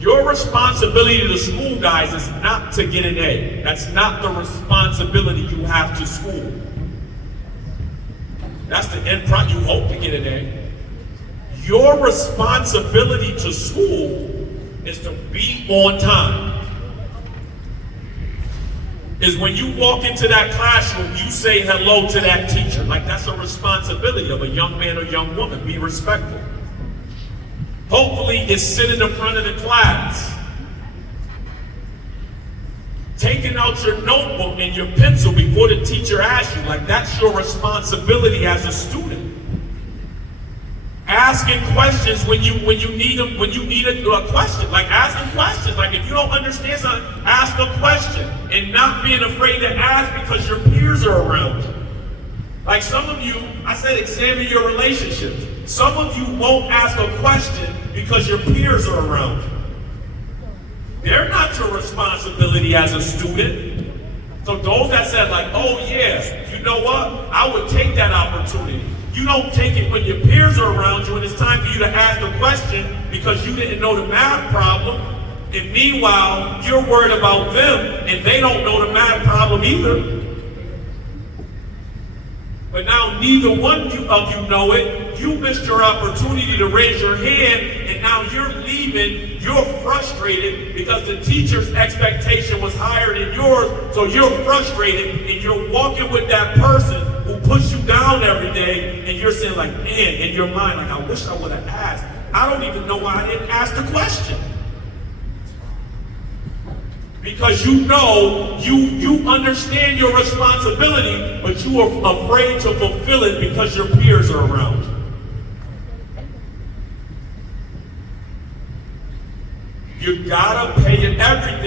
Your responsibility to the school, guys, is not to get an A. That's not the responsibility you have to school. That's the end product. You hope to get an A. Your responsibility to school is to be on time. Is when you walk into that classroom, you say hello to that teacher. Like, that's a responsibility of a young man or young woman. Be respectful. Hopefully, it's sitting in front of the class. Taking out your notebook and your pencil before the teacher asks you. Like, that's your responsibility as a student. Asking questions when you need them, when you need a question. Like, asking questions. Like, if you don't understand something, ask a question. And not being afraid to ask because your peers are around you. Like, some of you, I said examine your relationships. Some of you won't ask a question because your peers are around you. They're not your responsibility as a student. So those that said, like, oh yeah, you know what? I would take that opportunity. You don't take it when your peers are around you and it's time for you to ask a question because you didn't know the math problem. And meanwhile, you're worried about them and they don't know the math problem either. But now neither one of you know it. You missed your opportunity to raise your hand and now you're leaving. You're frustrated because the teacher's expectation was higher than yours. So you're frustrated and you're walking with that person who puts you down every day and you're saying like, man, in your mind, like, I wish I would have asked. I don't even know why I didn't ask the question. Because you know, you understand your responsibility, but you are afraid to fulfill it because your peers are around you. You gotta pay it every